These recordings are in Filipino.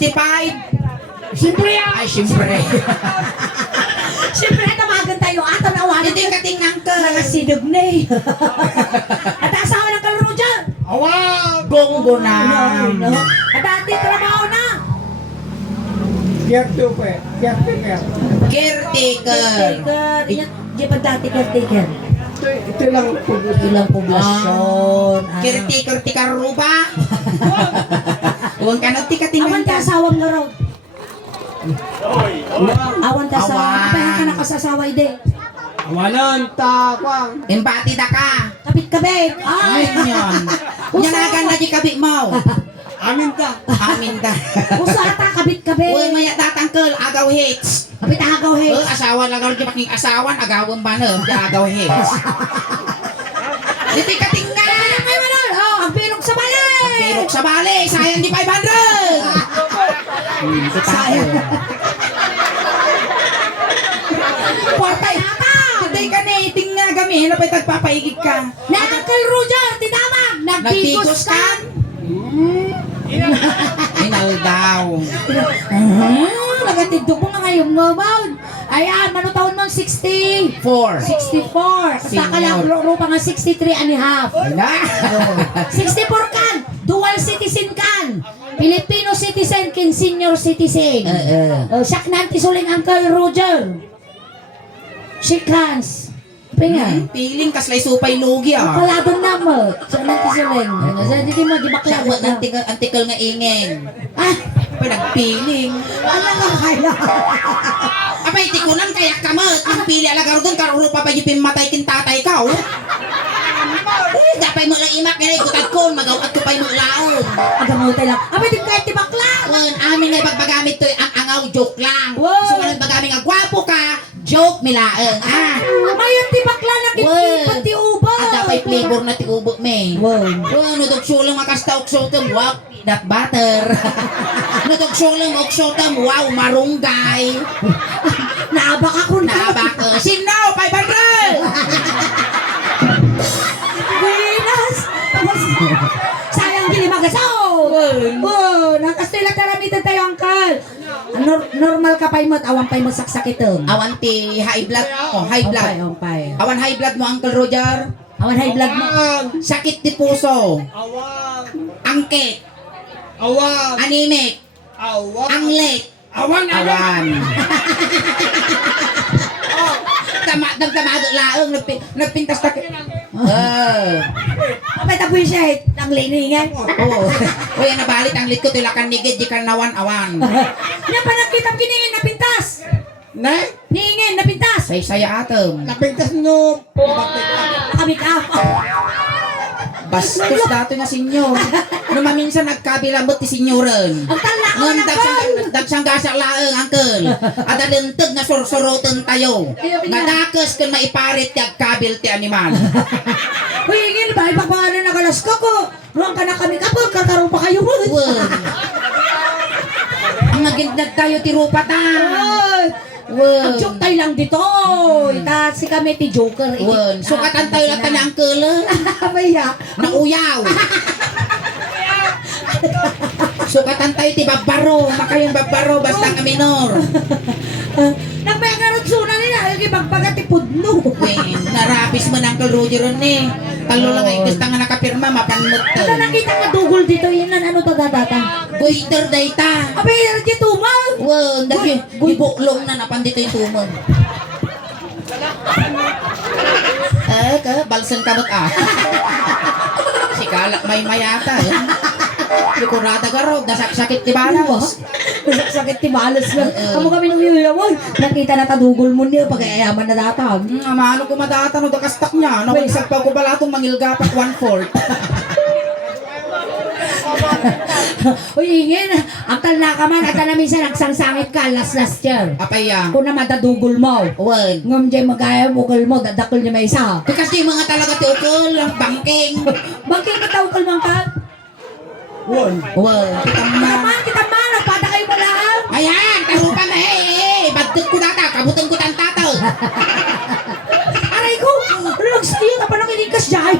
65. Siyempre yan. Ay, siyempre. Siyempre, tamagan tayo. Ato na awan. Hindi ka tingnan ka. Nakasidog na eh. At asawa ng kalaro dyan. Awag. Bongo na. At dati trabaho na. Caretaker. Caretaker. Di ba dati caretaker? Ito lang po. Ilang poblasyon. Caretaker tikaro ba? Huwag ka na Awan ta tika-tingnan ka. asawang laro. Awan ta sa Awan. kapayan ka nakasasawa ide. Awalan. Takwang. Empati da ka. Kapit-kabit. Ay. Yan. Yan agan na di kabit mo. Amin ta. Amin da. Usata kabit-kabit. Uy, maya tatangkel, agaw hits. Kapit agaw he. Asawa lang ako di paking asawan, agawang ba na, di agaw hits. Hindi ka tingnan. Ay wala. Oh, ang pirok sa bali. Pirok sa bali, sayang di 500. Sayang. Portay ata. Hindi ka na, tingnan kami, ano pa tagpapaigig ka? Na Uncle Roger, tinamag. Nagpikos ka. Inal daw. Nagatidog mo nga ngayong ngabawd. Ayan, mano taon mo 60? 4. 64. Basta ka lang, Senior. rupa nga 63 and a half. Wala. 64 kan, dual citizen kan. Filipino citizen kin senior citizen. Siyak nanti suling Uncle Roger. Shake hands. Pingan. Piling kaslay supay lugi ah. Paladon na mo. Siyak nanti suling. Hindi mo, di ba Siya kaya? wat antikal nga ingin. Ah, Pinagpiling. alam nga kaya. Abay, tikunan kaya kamot. Ang pili alagar doon, karuro pa pa yung matay kin tatay ka, oh. Dapay mo lang imak, kaya ikutad ko, magawat ko pa yung laon. Agamutin lang. Abay, di kahit di bakla. Wan, amin na ipagbagamit to, ang angaw, joke lang. Wow. So, walang bagamit nga, gwapo ka, joke milaeng. Mayon di bakla na kitipad di uba. At dapay flavor na tiubok, me. Wow. Ano, dugsulang makastaok sotem, wow, peanut butter. Nadugsulang oksotem, wow, marunggay. Naabak ako na. Naabak, sinaw, 500! Buenas. Sayang gili magasaw. Oh, nakastila karamitan tayo, Uncle. Normal ka pa imot, awan pa imot saksakitom. Awan ti high blood mo, high blood. Ampay. Awan high blood mo, Uncle Roger. Awan high blood mo. Sakit ti puso, Awang. angkit, Awang. anemic, Awang. anglet, Awang. awan. Nagtamado laong, nagpintas ta. Apay tapoy siya, ang liningan. Oo. Uy, nabalit ang lit ko, tilakan nigid, di ka nawan, awan. Yan pa nagkitang kiningin na pintas. Ne? Ningin na pintas. Say saya atom. Napintas no. Kami ka. Bastos dato nga senyor. Nung maminsan nagkabilambot ti senyoren. Ang tala ko Ngon na dagsang gasak laeng angkel. Ada lenteg nga sursoroten tayo. Nga dakes ken maiparit ti agkabil ti animal. Uy, ingin ba? Ipagpangalan na galas ko ko. Ruang ka na kami kapag kakaroon pa kayo. Wen. Ang nagindag tayo ti rupa ta. Ang Wen. joke tayo lang dito. Kasi kami ti Joker. Wen. Sukatan tayo lang na angkel. Maya. Nauyaw. Sukatan tayo ti babaro. Makayong babaro basta nga minor. Nagpayagarot suna nila. Lagi bagbaga ti pudno. Wen. Narapis mo ng Uncle Roger ni. Talo lang ay gusto nga nakapirma mapanmot to. Ito nakita nga dugol dito. Yun ano tagatata. Waiter dayta. Abay, di tumaw. Wen. Dagi gibuklong na napandito yung tumon. Balsan kamot ah. Si Kalak may mayata eh. Likurada garog, dasakit di balas. Sakit ti balas na. Kamu kami nung yuyawon. Nakita na tadugol mo niya pag ayaman na datang. Amano ko madata no dakastak niya. Nawagsag pa ko balatong mangilgapat 1/4. Uy, ingin. Ang tala ka man. At na minsan nagsangsangit ka last year. Apaya. Kung na madadugol mo. Wen. Ngam dyan magaya bukol mo. Dadakol niya may isa. Kasi mga talaga tukol, bangking. Bakit ka tawakol man ka? Wan. Wen. Kita man. Nagpada kayo mo lang. Ayan, karupa na eh. Bagtot ko data, kabutan ko tan tataw. Aray ko. Relax sa'yo. Kapag nang iningkas dyan.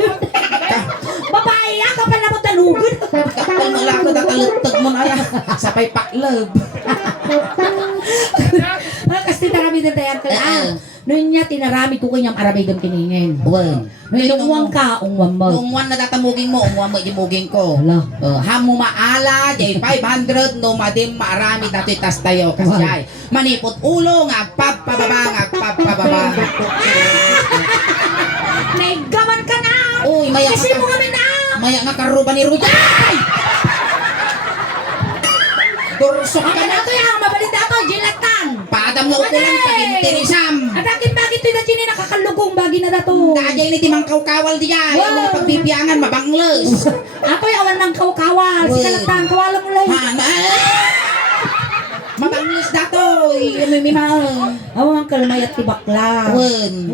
Babae yan. Kapag na mo talugan. Kapal mo lang ko datal Malutag mo na sapay paklab. Kasi tarami din tayo Uncle. Noon niya tinarami ko kanyang aramigang tiningin. Well, Noong ungwang ka, ungwang mo. Nung one na tatamugin mo, umuha mo imugin ko. Wala. Hamo maala, jay 500, no madim maarami dati tas tayo. Kasi manipot ulo, ngagpap pababa. Naigaman ka na! Uy, maya Kasi mo kami na! Maya nga karuba ni Rujay! Dursok ka Kaya na. na ito yung mabalita ako, Gilatan! Paadam nga ukulan, pagintirisam. At akin bakit ito na Gini nakakalugong bagi na dato? Dajay ni timang kawkawal diya. Yung mga pagbibiyangan, mabangles. Ako yung awan ng kawkawal. Si Well. Kalatang, kawalang mo lang. Mabangles dato. May Awang kalmayat ti bakla. Wen.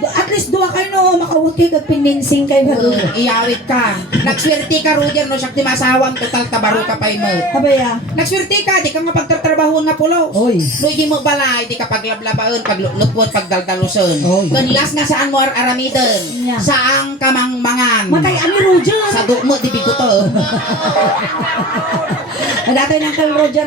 At least duwa kayo no, makawuti kag pindinsing kayo. Iyawit ka. Nagswerte ka, Roger, no? Siyak ti masawang total kabaro ka pa mo. Kabaya. Nagswerte ka, di ka nga pagtatrabaho nga pulos. Oy. No, di mo balay, di ka paglablabaon, paglupot, pagdaldaluson. Oy. Kanlas nga saan mo aramiden. Yeah. Saang kamangmangan. Matay ani Roger. Sa mo, di bigoto. Dati ng Uncle Roger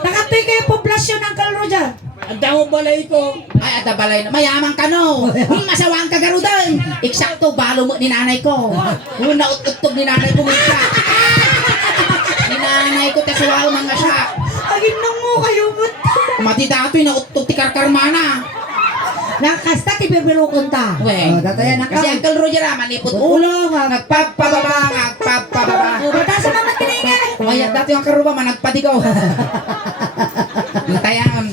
Nakatoy kayo poblasyon ng Uncle Roger. Ang daw balay ko. Ay, ada balay na. Mayamang ka no. Yung masawang ka garudan. Eksakto, balo mo ni nanay ko. Yung naututog ni nanay ko mika. Ni nanay ko, tasuwaw mga siya. Agin nang mo kayo but. Mati dato'y naututog ti karkarmana. Nakasta ti bibirukon ta. Dati yan Kasi Uncle Roger manipot ulo, nagpapababa. Bata sa mga tiningin. Maya dati yung karuba, managpadigaw. Tayangan.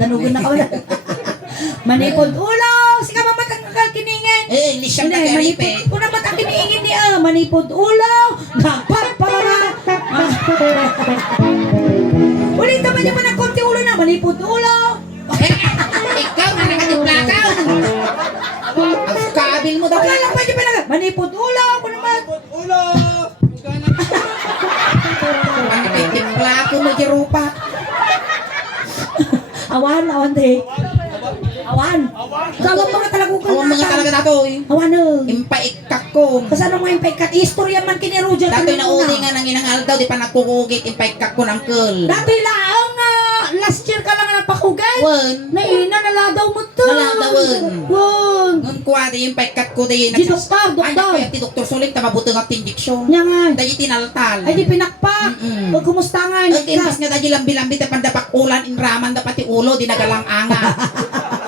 Danugan na ka wala. Manipod ulo. Sika mamatang kakiningin. Lisyang na Manipod. karipe. Kung naman ang kiningin ni manipod ulo. Nagpapababa. Ulit naman yung mga konti ulo na. Manipod ulo. Ikaw na nakatiplakaw. Ang kabil mo daw. Wala lang pa yung pinag. Manipod ulo. Kung naman. Ulo! Tiplako mo di rupa. Awan de. Awan. Kawang mga talaga ko. Awang mga talaga dato. Awan no. Impaikak ko. Kasano mo yung pagkat? Istorya man kini Roger. Dato'y nauli nga nang inangal daw, di pa nagkukugit, impaikak ko ng kul. Dati lang last year ka lang napakugay. Wan. Naina naladaw mo to. Naladawan. Wan. Ngun kuha di yung paikat ko di. Di doktor, Ay, doktor. kaya ti Dr. Suling, tababutong ang injection. Nya nga. Dahil tinaltal. Ay di pinakpak. Mm-mm. Pag kumusta nga. Ang timbas nga dahil lambi-lambi, tapan dapak ulan, inraman dapat ti ulo, di nagalang anga.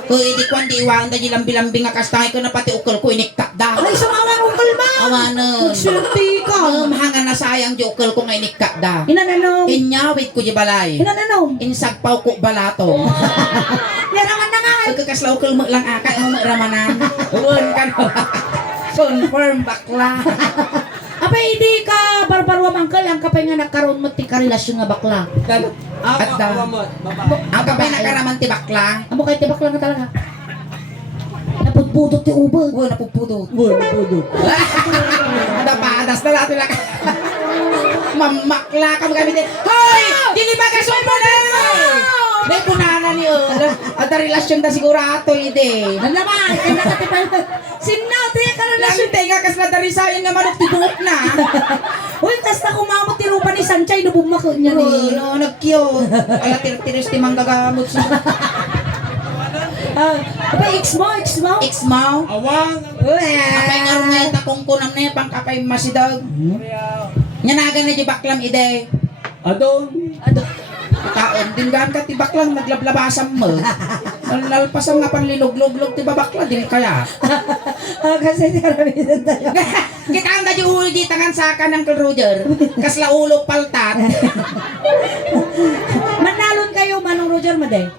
Kung di kwan di iwan, dahil lambi-lambi nga kastangay ko na pati ukol ko, iniktak da. Ay sumawan ukol ma. Awanan. Magsulti ka. Hanga na sayang di ukol ko nga iniktak da. Inananong. Inyawit ko di balay. Inananong. Insagpaw ko balato. Yaraman na nga. Pagkakaslaw ko mo lang akay mo ramanan. Uwan ka no. Confirm bakla. Apa hindi ka barbarwa mangkal ang kapay nga nagkaroon mo ti karelasyon nga bakla. At daw. Ang kapay nakaraman ti bakla. Amo kay ti bakla nga talaga. Napudpudot ti ubod. Uwan napupudot. Napudpudot. Ada padas na natin lang. Mamakla ka magamit din. Hoy! Dili ba ka mo na? May punanan yun. At ang relasyon na siguro ato ide. Nalaman, kaya nakatipal. Sinaw, tiya ka relasyon. Lasyon nga kas na darisayan nga manok tibuok na. Uy, tas na kumamot ti rupa ni Sanchay, nabumako niya ni. No, nag-cute. Ala tir-tiris ti manggagamot siya. Apa, X-mo. X-mau. Awang! Kapay nga rin ngayon takong kunam na yung pangkapay masidag. Nyanagan na di baklam ide. Adon! Taon, din gaan ka ti baklang naglablabasan mo. Nalpasam nga panlilog-log-log ti babakla din kaya. Kasi karamihan tayo. Kita ang dadyo ulo di tangan sa akan ng Roger. Kasla ulo paltat. Manalon kayo, Manong Roger, maday.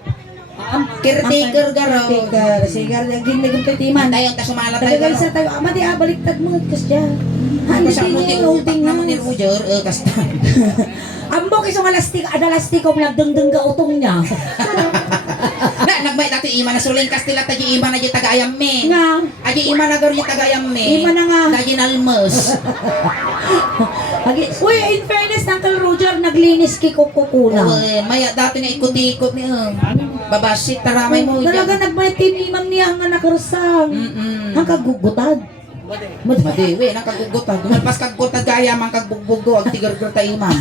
Caretaker garo. Caretaker. Sigar, naging kay Timan. Dayong ta sumala Tagagal tayo. sa tayo. Amadi, baliktad mo. Kasi dyan. Ano sa mo ti utak naman ni Roger. Kasta. Ambo kiso nga lastik, ada lastiko nagdengdeng ga utong niya. Na nagmay dati ima na suling kastila taji ima na di tagayam me. Nga. Aji ima na garo di tagayam me. Ima na nga. Daji nalmos. Uy, in fairness, Uncle Roger, naglinis ki kukukuna. Uy, maya dati nga ikot-ikot ni babasit taramay mo. Talaga nagmay tinimang niya ang anak rusang. Ang kagugutad. Madiwi, nang kagugutan. Dumalpas kagugutan gaya, mang kagbugbugo, ang tigar-gur tayo, ma'am.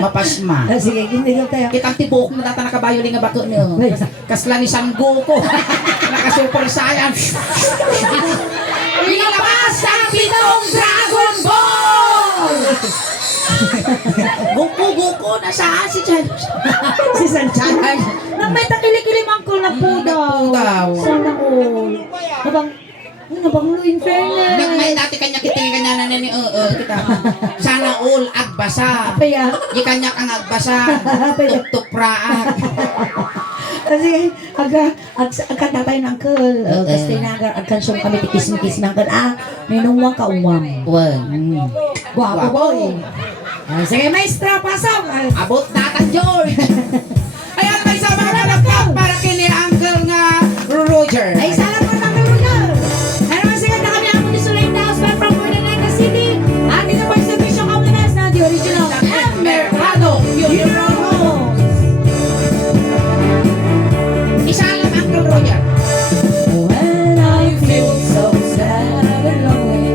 Mapasma. Sige, hindi ko tayo. Kitang tibok na data nakabayo nga bako niyo. Kasla ni Sanggo ko. Naka-super science. Ilabas ang pitong Dragon Ball! Guko, nasaan si Chan? Si Sanchan. Nang may takili-kili man ko na po daw. Daw. Sana all. Nabang lo in fairness. Nagmay dati kanya kiting kanya na ni kita. Sana all agbasa. Kaya, Di kanya kang agbasa. Tuk-tuk praak. kasi agka tatay ng kul. Kasi agkan siyang kami tikis-mikis ng kul. Ninungwang ka uwam. Guwapo boy. Sige, maestra, pasok. Abot data George. Ayan, may sama ka na para kini Uncle nga Roger. Ay, salamat ng kalunan. Pero masigat na kami ang mundi Sulain House from Puerto City. At ito po yung submission compliments na the original Mercado Funeral. Isa lang Uncle Roger. When I feel so sad and lonely,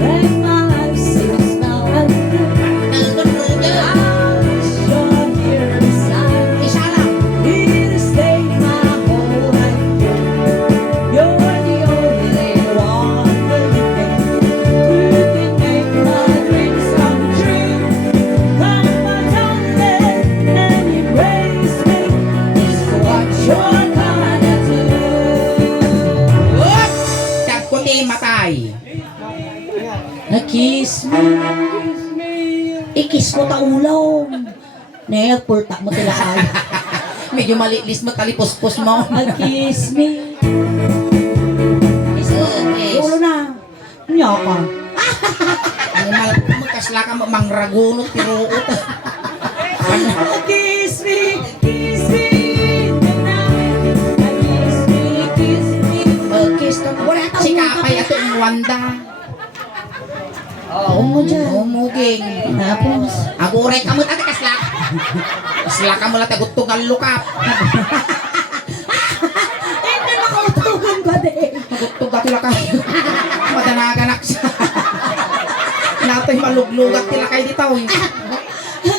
when my life seems now undone, Uncle Roger. you're here beside me. Isa lang. Here to stay my whole life. You're the only one believing who can make my dreams come true. Come on, darling, and embrace me. Is what you're gonna do. Up! Tagputi matay. Kiss me. Ikis ko ta ulaw. Nek, pulta mo tila ay. Medyo malilis mo talipos-pos mo. Kiss me. Kiss mo. Kiss. Ulo na. Nya ka. Magkasla ka mangragunot tiruot. Kiss me. Kiss me. Tonight. Kiss me. Kiss me. Kiss ka. Wala ka Si Kapay ato ang Wanda. Umo dyan. Umuging. Tapos. Aguray ka mo tate kasla. Kasla ka mo lang tagutog ang lukap. Hindi makautugan ba din? Tagutog ka tila ka. Madanaganak siya. Nato'y maluglugat tila kayo dito.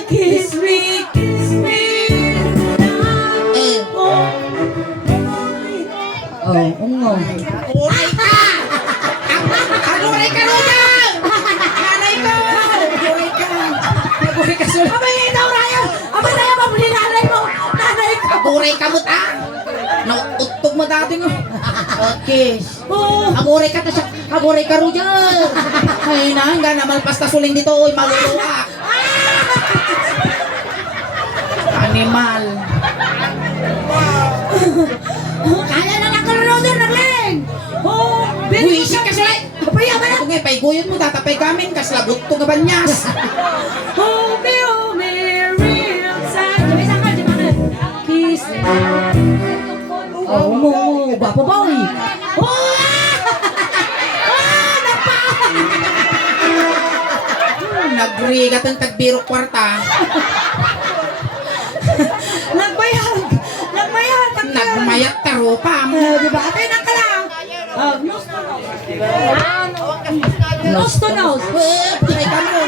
Kiss me. Kiss me. Ungo. Aguray ka! Aguray ka Roger! Nanay ko! Aguray ka! Aguray ka sulit. Abay, itaw rayo! Abay, tayo mabuli nanay mo! Nanay ko! Aguray ka mo ta! Nautog mo dati nga. Okay. Oh! Aguray ka ta siya. Aguray ka Roger! Ay na, nga namalpas na suling dito. Oy, maluluwak. Animal. Kaya na nakaloroder, nagling! Oh! Buwisik ka sulit! Abay, abay na! Ito nga, paiguyot mo, tatapay kamin, kaslagot to nga banyas. Oh, me, real sad. Sabay sa ka, Jaman. Kiss me. Oh, mo, gwapo boy! Oh! Ah! Napa! Nagrigat ang tagbiro kwarta. Nagbayag! Nagbayag! Nagmayat taropam. Diba? Atay na ka lang! Nose to nose. Nose to nose. Try ka mo.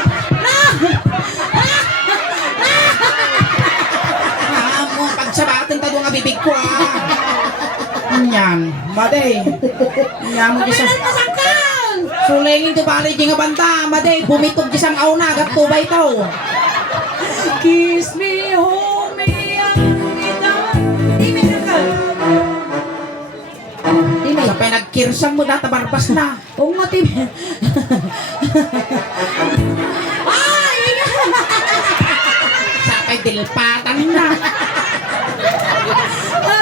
Mo, pagsabatin ta doon nga bibig ko Yan, maday. Yan mo gisang. Kabilan masangkan! Sulengin to pare di nga banta, maday. Bumitog gisang auna, gat tubay to. Kiss me, hold me, Di may nakal. Di may. Sapay nagkirsang mo data barbas na. Oo nga, di may. Ay! Sapay dilpatan na.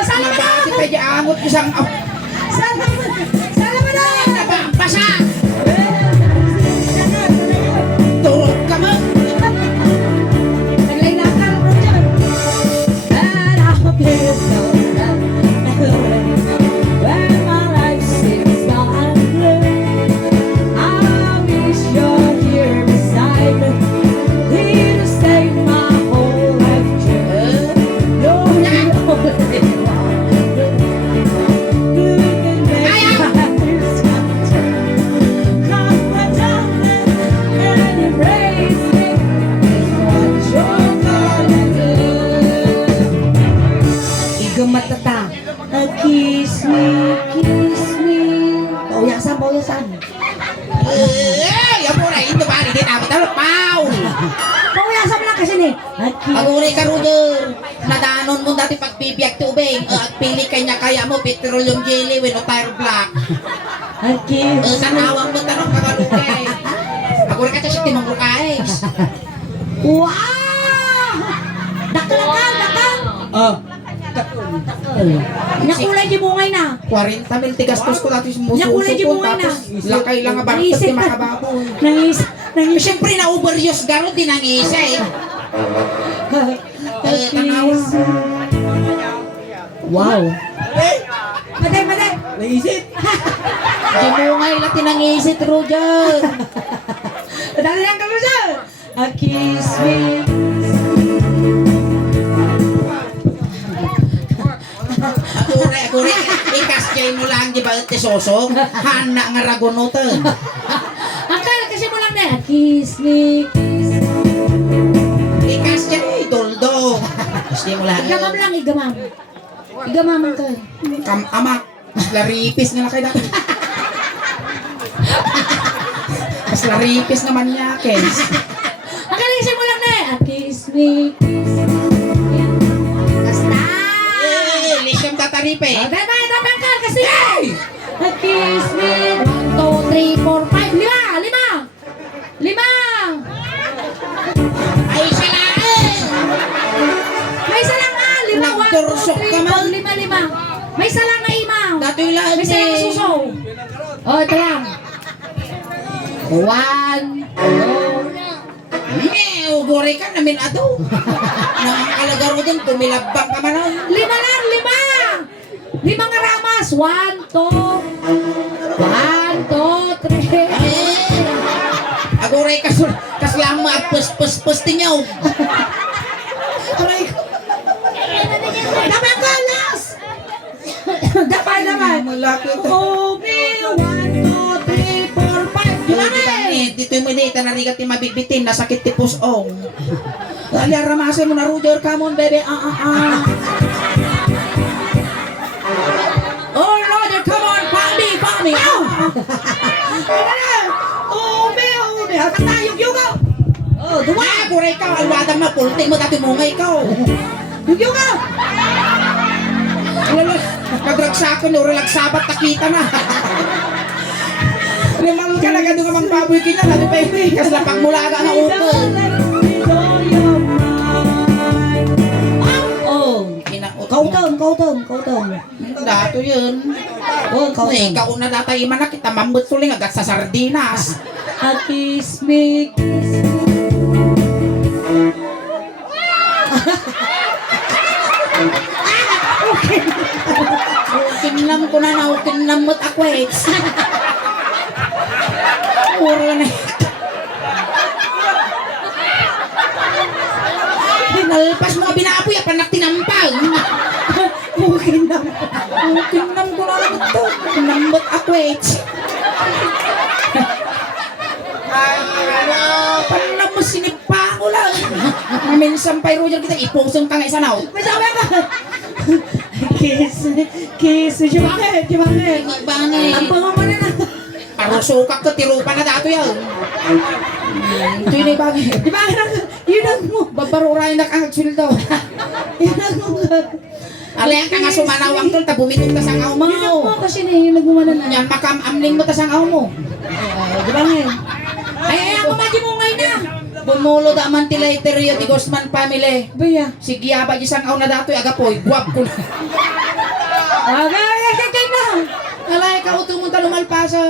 Sana ba na? Nabati pa di angot gisang Sana ba na? basa. Turog ka mo. Naglay na ka mo dyan. And I feel so sad. When my life seems gone blue, I wish you're here beside me. Here to stay my whole life true. You're the only one who kasi ni. Aguri ka, Roger. Nadanon mo dati pagbibiyag tubig. Pili kanya kaya mo, petroleum jelly, wino tire black. Sanawang mo tanong kakalukay. Aguri ka siya timang lukais. Wow! Dakal. Ah, Nakulay di bungay na. 40 mil tigastos ko dati Nakulay sumususo di ko. bungay na. Tapos lakay lang nga bakit di makababoy. Nangis. Siyempre na-overuse garo din ang isa eh. Tanawa. Wow. Maday. naisip. Di mo nga ilati ng isit, Roger. Dali lang kami siya. A kiss me. Agure. Ikaskay mo lang di ba iti sosong? Hana nga ragonotan. Akala kasi mo lang na. A kiss me. Ikaskay, doldo. Gusto mo lang. Igamam lang, igamam. Igamaman ka. Amak. Laripis nga na kayo dati. Mas laripis naman niya, Kens. Akala kasi mo lang na. A kiss me. Basta. Lisyam tataripe. Damang ka kasi. A kiss me. 1, 2, 3, 4, 5. 5. Ay, siya lang. May isa lang ah. 5. 1, 2, Nagtursok ka 3, man. 4, 5. May isa lang na imaw. Dato yung lahat May isa lang na suso. Oh, ito lang. 1, 2. Ugore ka namin ato. Nakakalagaro din, tumilabang ka man. 5 lang, 5. 5 nga ramas. 1, 2. 1, 2, 3. Agore ka lang mga pus tinyaw. Aray ko. Dapat ka, Las! Dapat naman. Malaki ito. Okay, 1, 2, 3, 4, 5. Yun lang eh. Dito yung malita na rigat yung mabibitin, nasakit ti pusong. Dali, ramasin mo na, Roger. Come on, baby. Oh, Roger, come on. Pami. Ow! Ube. Haka tayo, yugo. Oh, duwa. Agore ka. Alwadang na, pulting mo dati mungay ka. Yugo. Madragsakon, relaxabat, takita na. Limal ka na gano'n ka mang baboy kina, labi pa yun, kaslapag mula ka na upon. Oh, kautom. Dato yun. Oh, Ikaw na datay man na kita mambut suling agad sa sardinas. A kiss me. Kinlam ko na kinlamot ako eh. Puro na. Nalpas mo ka binapoy, panak tinampag. Kinlam ko na lang ito. Kinlamot ako eh. Paano mo sinipa ko lang. Minsan pa Roger kita, ipusong ka nga isa na. May sabi ka. Kiss. Jumake. Magbangay. Ang pango mo na. Arusukak ka, tirupa na dato yan. Ito yun ay bagay. Di ba? Yun mo. Babarurayan na kang agsuldo. Yun mo. Alayan ka nga sumanawang tol, tabumitong ta sang aw mo. Yun mo kasi na yung nagumana na. Yan, makamamling mo ta sang aw mo. Di ba ngayon? Ay, ako madi mo ngayon na. Bumulo da man tila iterio di Guzman family. Baya. Sige ba di sang aw na dato, agapoy, guwap ko na. Agay na. Alay ka, utumunta lumalpasa.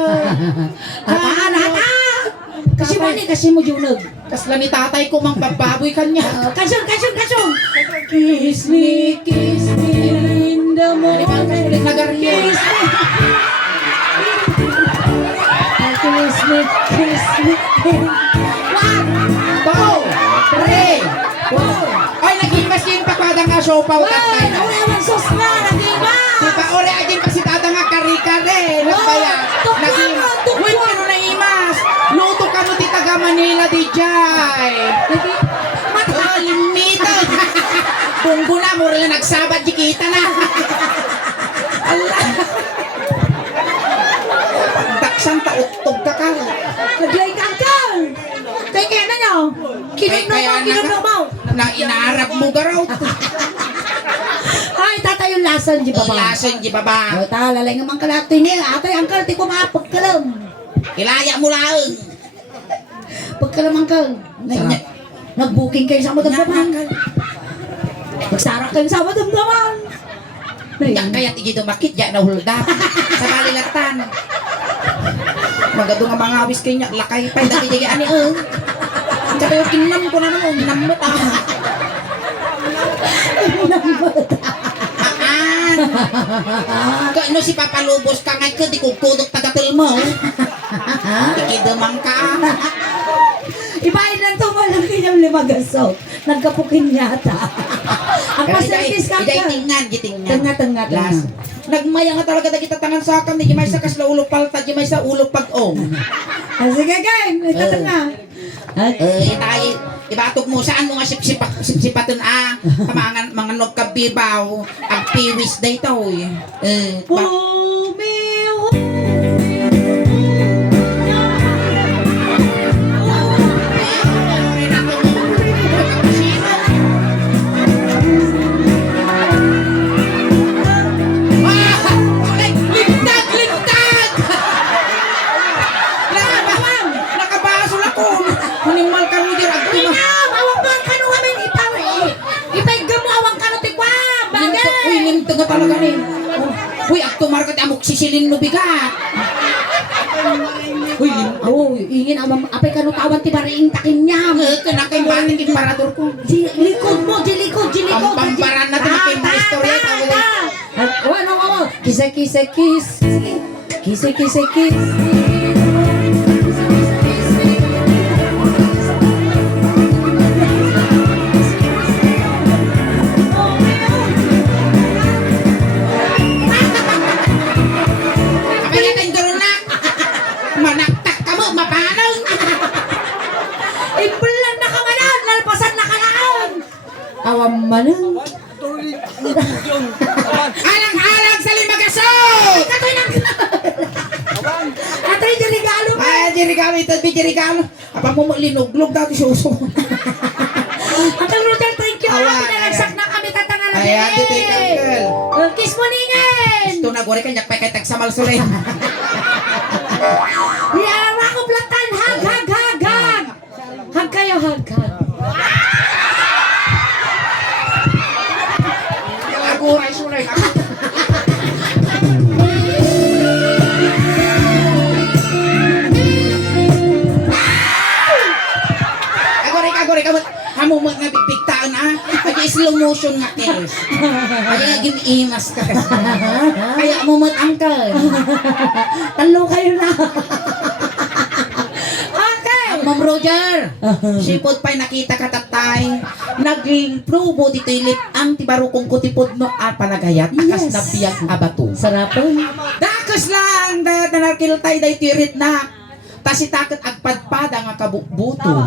Hata. Kasi mo junag. Kasla ni tatay ko mang bababoy kanya. Kasyon. Kiss me in the Di ba ang kasulit na garyo? Kiss me. 1, 2, 3, 4. Ay, naging kasi yung pakada nga sopaw tatay. Ang sos na, nagiba. Diba, ore, aging kasi tata nga kari-kari. Nagbaya. Naging, uy, ano na imas. Luto ka no ti taga Manila di jay. Limita. Bunggo na, mura na nagsabat, jikita na. Allah. Daksan ta, utog ka ka. Naglay ka. Kaya na nyo. Kinugno mo. nagmugaraw. Ay, tatay yung lason, di ba ba? Lason, di ba ba? O, talalay nga man kalatoy niya. Atay, angkal, di ko mapagkalam. Ilaya mo lang. Pagkalam, angkal. Nag-booking kayo sa madamdaman. Magsara kayo sa madamdaman. Yan kaya tigi dumakit, yan nahulda. Sa balilatan. Magado nga mga awis kayo niya, lakay pa, dati digi ani Kaya yung kinam ko na naman, namot Kaya no si Papalubos ka ngay ka, di ko kudok tagatil mo. Tigi dumang ka. Ibahin lang ito, walang kanyang limagasok. Nagkapukin yata. Ang paservice ka Iday ka. tingnan, gitingnan. Tanga. Nagmaya nga talaga na kita tangan sa akin, di may sa kasla ulo palta, di may sa ulo pag-ong. Sige, gang. Ito tanga. Itay, ibatok mo, saan mo nga sipsipaton kamangan mga nagkabibaw, ang piwis day to Nakabasol ako! Manimal ka mo dyan, Awang bang kanu kami ipay mo awang kanu tikwa. Bagay. Uy, limto nga talaga rin. Uy, akto markat amok sisilin no bigat. Uy, limto. Oh, ingin awang apay kanu tawan ti bariing takin niya. Kanakay bating imparador ko. Likod mo, jilikod. Pampamparan natin ang kay maistorya. Ano. Kiss. Kaya tayong doon na. Manaktak ka mo, mapanang. Imbulan na kamanan, lalpasan na kalaan. Awam manang. Alang-alang sa limagasok! Katoy nang Atay di regalo pa. Ay, dirigalo, ito, dirigalo. Apa mo linuglog dati suso. Ang Roger, thank you. Awa, Pinalagsak na kami tatangan. Ayan, dito yung uncle. Kiss mo ningin. Ito na, gore ka, nyak pa kay tagsamal sulit. Yawa ko platan. Hag. Hag kayo. Aguray, sulit. Agoray, hamo mo nga bigtaan Kaya slow motion nga kiss. Kaya giniimas ka. Kaya mo mo angkel. Talo kayo na. Okay. Ma'am Roger, sipod pa'y nakita ka tatay. Nag-probo dito ilip ang tibarukong kutipod no panagayat. Akas Yes. na biyag abato. Sarapan. Dakas lang, nanakil tayo dahi tirit na. Tasi takot agpadpada nga kabukbuto.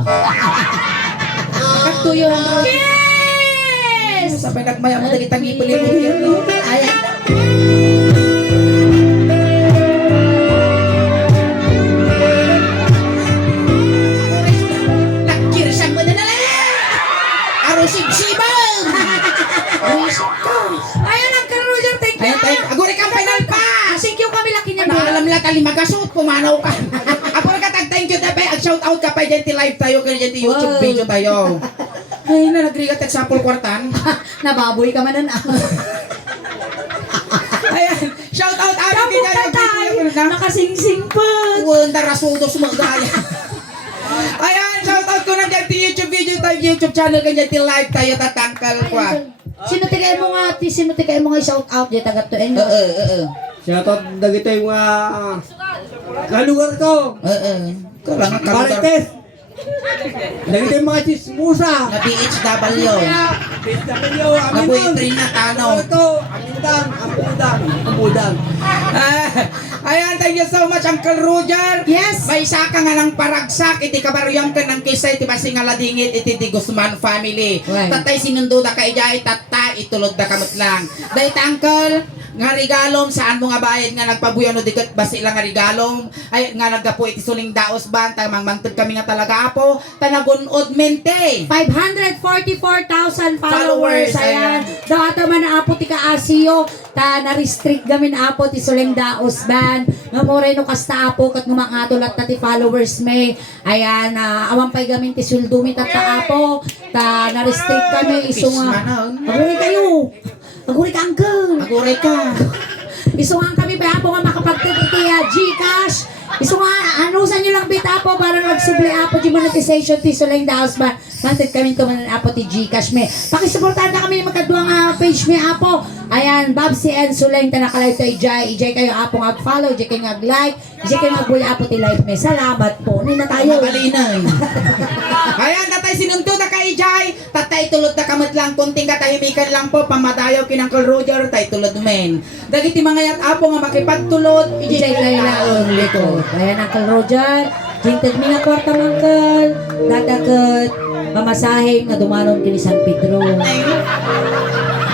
Kakto yun. Yes! Sabay nagmaya mo dali tangi pulipin yun. Ayan. Nagkirsan mo na lang. Arusib-sibang. Ayan ang Roger, thank you. Ayan tayo. Agore kang final pa. Thank you kami laki niya. Naalam lang kalimagasot. Pumanaw ka. Agore ka tag-thank you tayo. Ag-shout out ka pa dyan ti live tayo. Kaya dyan ti YouTube Wow. video tayo. Ay na, nagrigat at sapul kwartan. Nababoy ka man na. Ayan, shout out amin Tapos kaya tatay. Nakasingsing pa. Wanda rasudos magaya. Ayan, shout out ko na dyan ti YouTube video tayo, YouTube channel kanya ti live tayo tatangkal ko. Sino tigay mo nga shout out dito tagat to enyo. Shoutout dagito yung kalugar ko. Kailangan kalugar. Marites. Dagito yung mga chismusa. Na BHW. BHW, Aboy Aminon. train na tanaw. Ito, Ambudan. Ayan, thank you so much, Uncle Roger. Yes. May isa ka nga ng paragsak, iti kabaryang ka ng kisay, iti masingaladingit, iti di Guzman family. Right. Tatay sinundo da ka ijay, tatay itulod da kamot lang. Dahil Uncle, nga regalom saan mo nga bayad nga nagpabuyan no dikat basi lang nga regalom ay nga naggapo iti suling daos ban tamang mangtud kami nga talaga apo tanagunod mente 544,000 followers. Followers, Ayan. Dato man na apo ti kaasiyo. Ta na-restrict gamin apo ti Suleng Daos ban. Nga mo rin no kasta apo kat numangatulat ta ti followers me. Ayan. Awan pa'y gamin ti suldumi ta apo. Ta na-restrict kami. Iso nga. Aguri kayo. Aguri ka uncle. Aguray ka Isungan kami pa po nga makapagtiti Gcash. Isungan, anusan nyo lang bita po para magsubli apo di monetization ti Suleng Daos ba. Manted kami tumanan apo ti Gcash me. Pakisuportahan na kami magkaduang page me apo. Ayan, Babsi and Suleng tanakalive to Ijay. Ijay kayo apo mag-follow, Ijay kayo mag-like, Ijay kayo mag-buy apo ti live me. Salamat po. Nina tayo. Mabalinay. Ayan, tatay sinunto na kay Jai. Tatay tulod na kamot lang. Kunting katahimikan lang po. Pamadayaw kinangkol Roger. Tay tulod men. Dagiti mga yat apo nga makipagtulod. Ijay kayo na ang likod. Ayan, Uncle Roger. Jinted mi nga kwarta mangkal. Dadagat. Mamasahe nga dumanon kini San Pedro.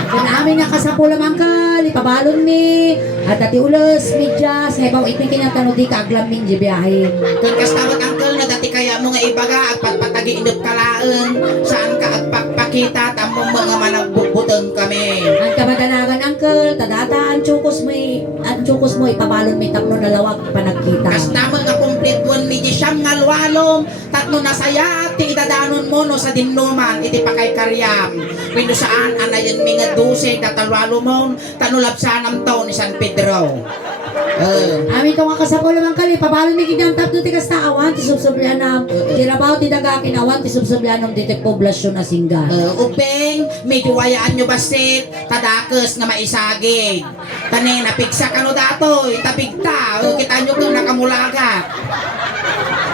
Kaya namin nga kasapula mangkal. Ipabalon mi. At dati ulos, medyas. Hebaw itin kinatano di ka aglaming di biyahin. Kung kastamat angkol nga dati kaya mo nga ibaga at patpatagi inot kalaan. Saan ka at pakpakita tamong mga managbubutang kami. Ang kamadanagan uncle, tadata ang chukos mo ipabalon mi tapno na lawag panagkita. Kastamat nga complete 1 midi siyam nga luwalom. Tatno na saya ti idadanon mo no sa dinnuman iti pakay karyam. Pino saan anayan mi nga 12 katalwalo mo tanulapsanam taon ni San Pedro. Amin to nga kasapula mangkal, ipabalon mi gidang tapno ti kasta awan ti subsublyanam. Tirabaw ti dagakin awan ti subsublyanam diti poblasyon asingga. Upeng, medyo wayaan nyo basit, tadakes nga maisagig. Tani, napigsa ka no dato, itabigta, kita nyo kung nakamulaga.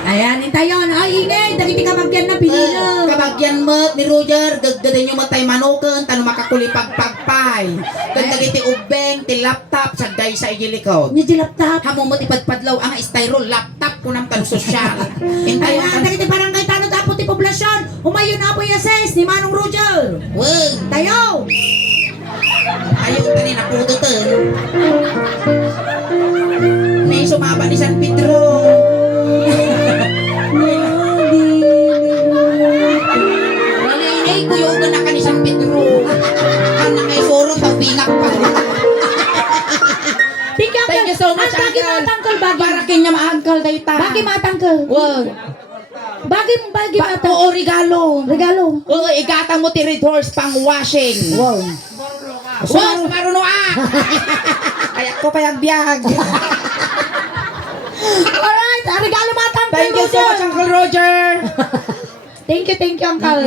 Ayan, intayon. Ay, ingay, dagiti kabagyan na pinino. Kabagyan mo ni Roger, dagdagan nyo matay manukan, tano makakulipagpagpay. Dagdagiti ubeng, ti laptop, sagday sa igilikod. Ni laptop. Hamo mo ti padpadlaw, ang styrol, laptop ko ng talo sosyal. Intayon Ayan, ka. dagiti barangay tanong tapo ti poblasyon. Umayon na po yung ses ni Manong Roger. Wag, Tayo. ayaw tani na pututan. May sumaba ni San Pedro. Ay, kuyugan na ka ni San Pedro. Ang na kay Soro, tawbingak pa. Thank you so much, Bagi Uncle. matangkal, bagi. Para kanya ma-uncle tayo ta. Bagi matangkal. Wag. Bagi matangkal. Oo, regalo. Regalo. Oo, igatang mo ti Red Horse pang washing. Wow. Wow, maruno ah! Kaya ko payagbiag. Alright, regalo matangkal. Thank you so much, Uncle Roger. Thank you, Uncle.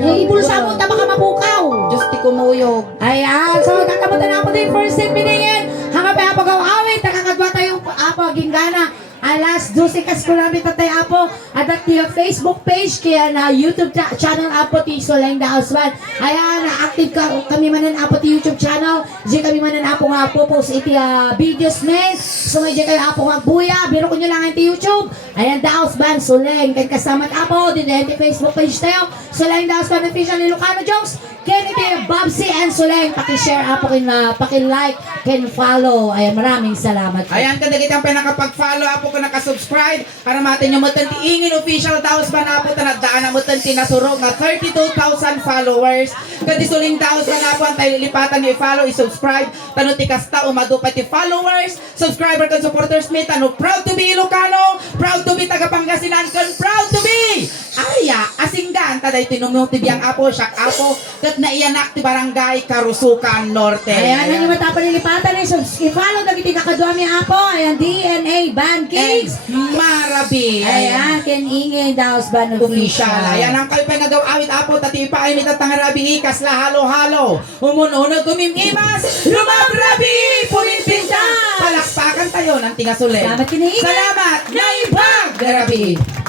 Yung ibulsa mo, tama ka mapukaw. Diyos ti kumuyog. Ayan, so tatamutan na ako din first set piningin. Hanggang pa pag-awawit, nakakadwa tayong apo, ginggana. Alas 12 kas ko namin tatay apo. At at yung Facebook page, kaya na YouTube channel apo ti Suleng Daos ban. Ayan, active kami manan apo ti YouTube channel. Diyan kami manan apo nga apo post iti videos men. So ngayon kayo apo nga buya. Biro ko nyo lang iti YouTube. Ayan, Daos ban, Suleng. Kaya kasamat apo, din iti Facebook page tayo. Suleng Daos ban official Ilocano Jokes. Kaya iti Babsi and Suleng. Paki-share apo, paki-like, can follow. Ayan, maraming salamat po. Ayan, kadagitang pa nakapag-follow apo ko nakasubscribe para matin yung matanti ingin official Daos ba na po tanagdaan ang matanti na surog na 32,000 followers. Kadi Suling Daos ba na po ang tayo lilipatan nyo i-follow, i-subscribe. Tano ti kasta umado pati followers, subscriber kan supporters me. Tano proud to be Ilocano, proud to be taga Pangasinan, kan proud to be Aya, asinggan taday tinumong ti biyang apo, siyak apo, kat naiyanak ti barangay Karusukan Norte. Ayan, ang yung matapang nilipatan eh. I-follow na kita kakadwami apo. Ayan, DNA Band Kings. Marabi. Ayan, ken ingay Daos Ban Official. official. Ayan ang kalpay nga daw awit apo tati ipaay ni tatangarabi ikas la halo-halo. Umuno kumimimas. Lumabrabi pulitinta. Palakpakan tayo ng tingasuli. Salamat kiniingay. Salamat. Naibag. Garabi.